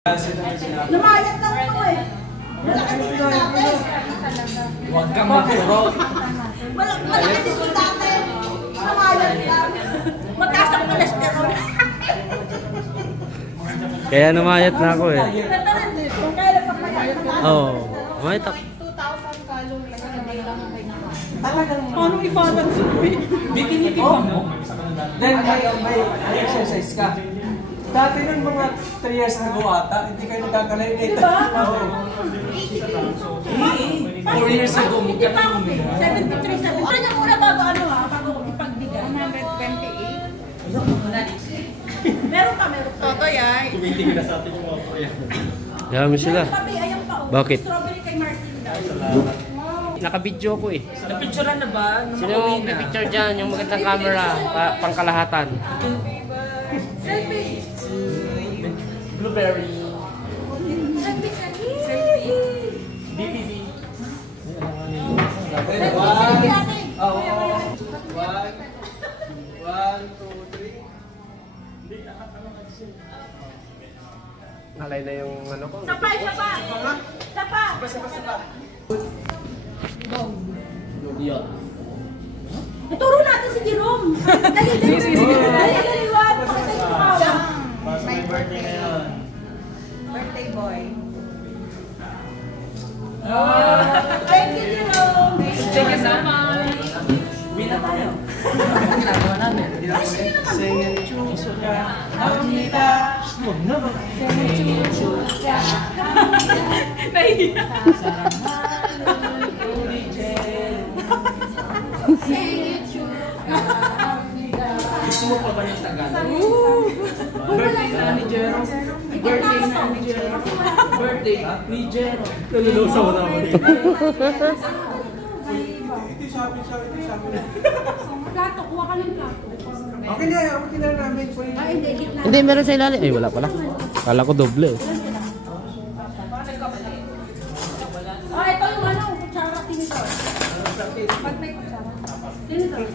Lumayat lang ito eh. Malaki dito dati. Huwag kang magturog. Malaki dito dati. Lumayat lang. Mataas ang cholesterol. Kaya numayat na ako eh. Kung kailan pa mayat na. Oo. May tak. 2,000 calories na day lang ang kailangan. Paano i-balance mo? Bikiniti pa mo? Then may exercise ka. Dati ng mga 3 years ago ata, hindi kayo nagkakalay na ito. Diba? 4 years ago, Hindi pa ako 73, 70. Ano yung una bago ano ha? Bago ipagbigay? 128. Meron pa, meron pa. Toto yay. Tumitingin na sa atin yung mga kuya. Dami sila. Bakit? Strawberry kay Martin daw. Naka-video ko eh. Napicturean na ba? Sino yung picture dyan? Yung magandang camera, pangkalahatan. Selfie. Blueberry. Selfie, selfie. DPV. Selfie ate. Oo. 1, 2, 3. Nalay na yung ano ko. Sapa, sapa. Sapa. Sapa. Yun. Ituro natin si Jerome. Dali, dali. Dali, Juan. May birthday ngayon. Birthday boy. Thank you, Jerome. Thank you so much. Uwi na tayo. Ginagawa namin. Singin chuso ka. Amita. Huwag na ba? Singin chuso ka. Nahiya. Gusto mo pa ba yung Tagalog? Birthday na ni Jero. Birthday na ni Jero. Birthday ni Jero. Nalulusaw na ako dito. Ito sabi. Plato, kuha ka ng plato. Okay na, ako tinala namin. Ay, hindi, gitna. Hindi, meron sa ilalim. Eh, wala pala. Kala ko doble eh. Oh, ito yung ano, kutsara, tinidor. Pag may kutsara. Tinidor.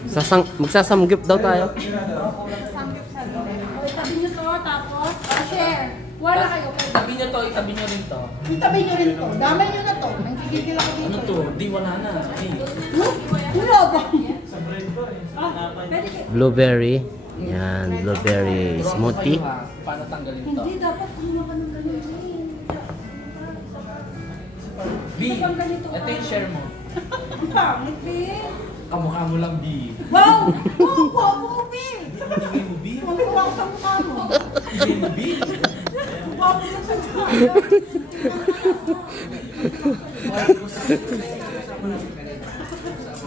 Magsasamgip daw tayo. Samgyup sa loob. O, itabi nyo to, tapos, share. Wala kayo. Itabi nyo to, itabi nyo rin to. Itabi nyo rin to. Damay nyo na to. Nagigigil ako dito. Ano to? Di wala na. Wala ba? Ah, pwede kayo. Blueberry. Yan, blueberry smoothie. Paano tanggalin to? Hindi, dapat kumuha ka ng ganito. B, ito yung share mo. Ang pangit, B. Kamukha mo lang B. Wow! Oh, guwapo mo, B. Hindi mo B? Ang guwapo sa mukha mo. Hindi mo B? Ang guwapo mo sa mukha mo.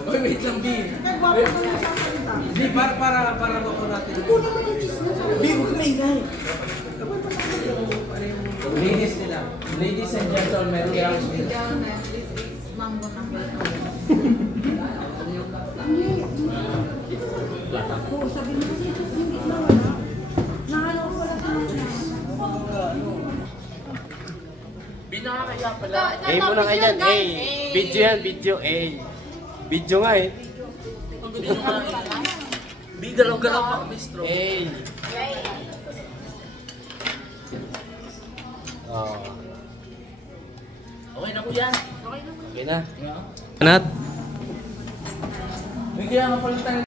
Uy, wait lang B. Kaya guwapo ka lang sa salita. B, para bako natin. Kunin mo yung cheese na sa B, huwag na ingay. Ladies nila. Ladies and gentlemen, we are Oo, sabi mo kasi ito yung gitna wala. Nakala ko wala sa mga. Binakakaya pala. A mo na kayo yan. A. Video yan, video. A. Video nga eh. B, galaw-galaw pa kami stroke. A. Oh. Okay na po yan. Okay na. Anat? May kaya nga pala tayo.